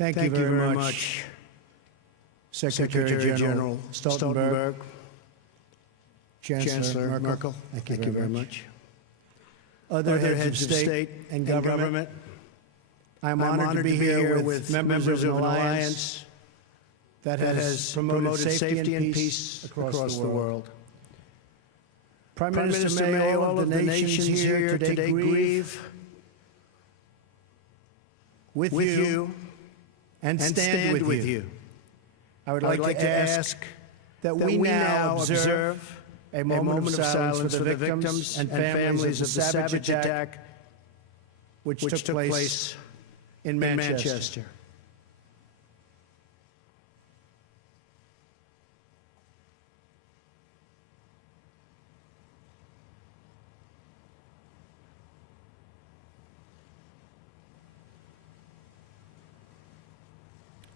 Thank you very much, Secretary General Stoltenberg, Chancellor Merkel. Thank you very much. Other heads of state and government. I'm honored to be here with members of an alliance that has promoted safety and peace across the world. Prime Minister, may all of the nations here today grieve with you and stand with you. I would like to ask that we now observe a moment of silence for the victims and families of the savage attack which took place in Manchester.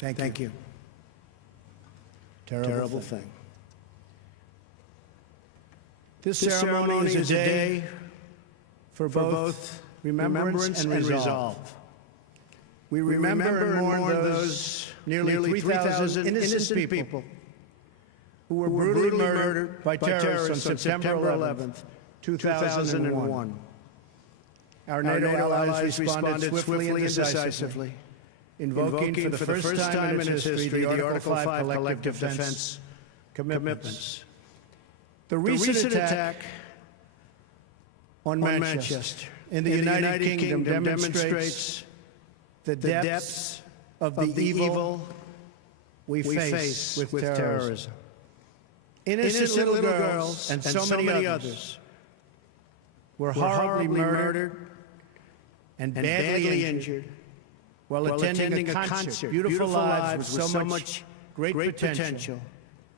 Thank you. Terrible thing. This ceremony is a day for both remembrance and resolve. We remember and mourn those nearly 3,000 innocent people who were brutally murdered by terrorists on September 11th, 2001. Our NATO allies responded swiftly and decisively, invoking for the first time in its history the Article 5 collective defense commitments. The recent attack on Manchester in the United Kingdom demonstrates the depths of the evil we face with terrorism. Innocent little girls and so many others were horribly murdered and badly injured while attending a concert. Beautiful lives with so much great potential,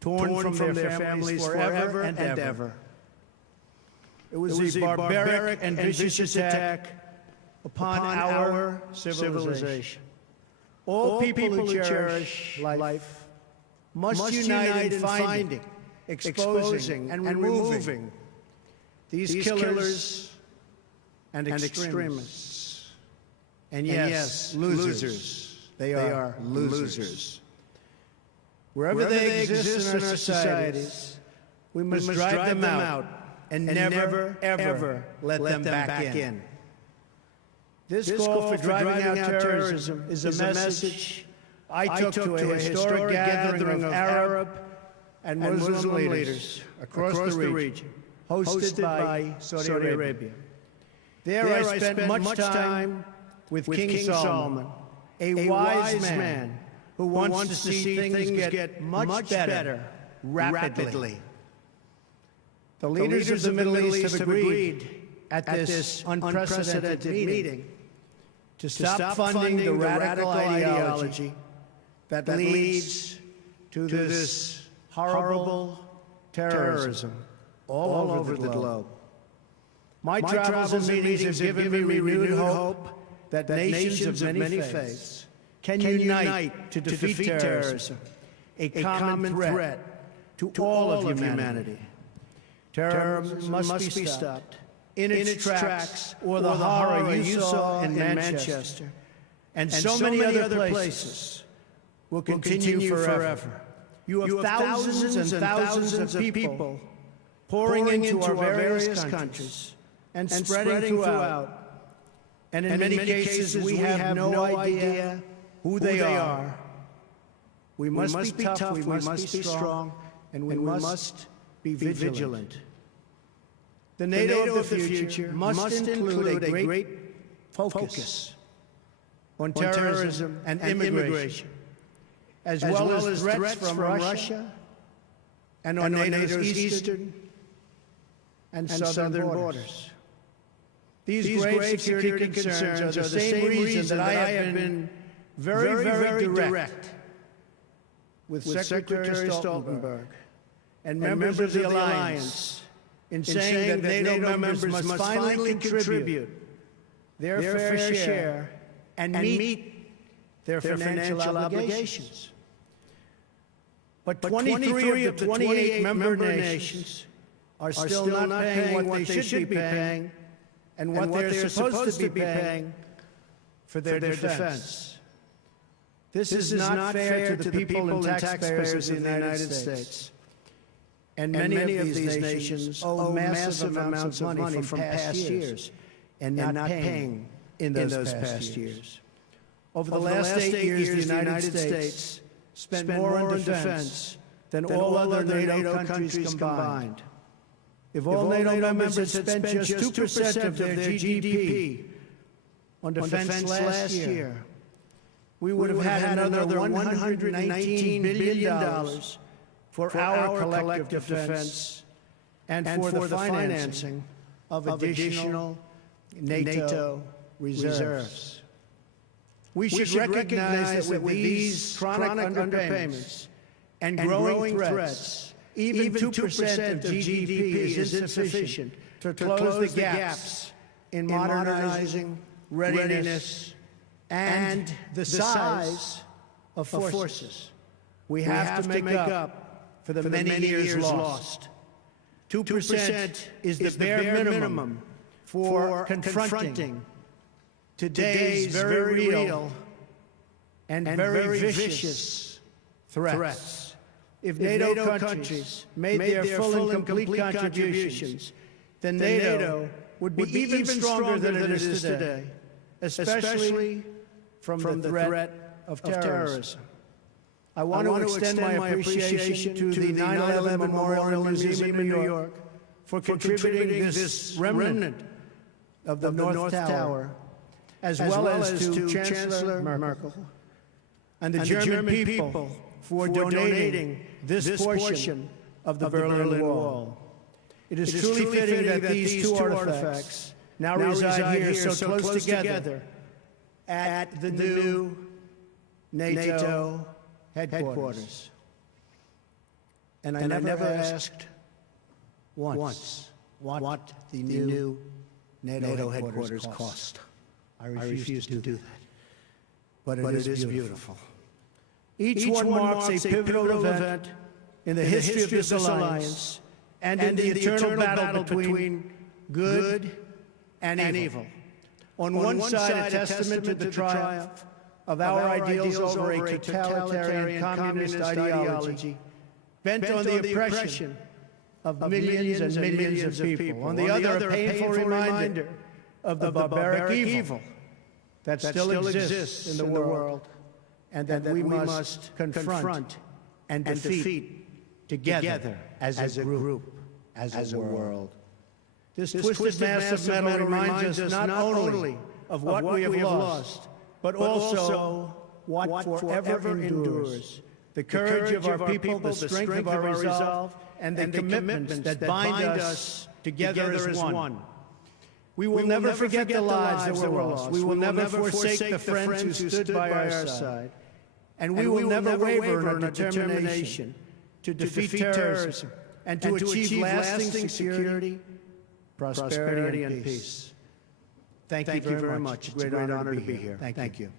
torn from their families forever and ever. It was a barbaric and vicious attack upon our civilization. All people who cherish life must unite in finding, exposing, and removing these killers and extremists. And yes, losers. They are losers. Wherever they exist in our societies, we must drive them out and never, ever let them back in. This call for driving out terrorism is a message I took to a historic gathering of Arab and Muslim leaders across the region, hosted by Saudi Arabia. There I spent much time with King Solomon, a wise man who wants to see things get much better rapidly. The leaders of the Middle East have agreed at this unprecedented meeting to stop funding the radical ideology that leads to this horrible terrorism all over the globe. My travels and meetings have given me renewed hope that nations of many faiths can unite to defeat terrorism, a common threat to all of humanity. Terrorism must be stopped in its tracks, or the horror you saw in Manchester and so many other places will continue forever. You have thousands and thousands of people pouring into our various countries and spreading throughout. And in many cases, we have no idea who they are. We must be tough, we must be strong, and we must be vigilant. The NATO of the future must include a great focus on terrorism and immigration, as well as threats from Russia and on NATO's eastern and southern borders. These great security concerns are the same reason that I have been very direct with Secretary Stoltenberg and members of the alliance in saying that NATO members must finally contribute their fair share and meet their financial obligations. But 23 of the 28 member nations are still not paying what they should be paying and what they're supposed to be paying for their defense. This is not fair to the people and taxpayers of the United States. And many of these nations owe massive amounts of money from past years and not paying in those past years. Over the last 8 years, the United States spent more on defense than all other NATO countries combined. If all NATO members had spent just 2% of their GDP on defense last year, we would have had another $119 billion for our collective defense and for the financing of additional NATO reserves. We should recognize that with these chronic underpayments and growing threats, even 2% of GDP is insufficient to close the gaps in modernizing readiness and the size of forces. We have to make up for the many years lost. 2% is the bare minimum for confronting today's very real and very vicious threats. If NATO countries made their full and complete contributions, then NATO would be even stronger than it is today, especially from the threat of terrorism. I want to extend my appreciation to the 9/11 Memorial Museum in New York for contributing this remnant of the North Tower, as well as to Chancellor Merkel and the German people for donating this portion of the Berlin Wall. It is truly fitting that these two artifacts now reside here so close together at the new NATO headquarters. And I never asked once what the new NATO headquarters cost. I refuse to do that. But it is beautiful. Each one marks a pivotal event in the history of this alliance and in the eternal battle between good and evil. On one side, a testament to the triumph of our ideals over a totalitarian communist ideology bent on the oppression of millions and millions of people. On the other, a painful reminder of the barbaric evil that still exists in the world and that we must confront and defeat together as a group, as a world. This twisted mass of metal reminds us not only of what we have lost, but also what forever endures. The courage of our people, the strength of our resolve, and the commitments that bind us together as one. We will never forget the lives that were lost. We will never forsake the friends who stood by our side. And we will never waver in our determination to defeat terrorism and to achieve lasting security, prosperity, and peace. Thank you very much. It's a great honor to be here. Thank you.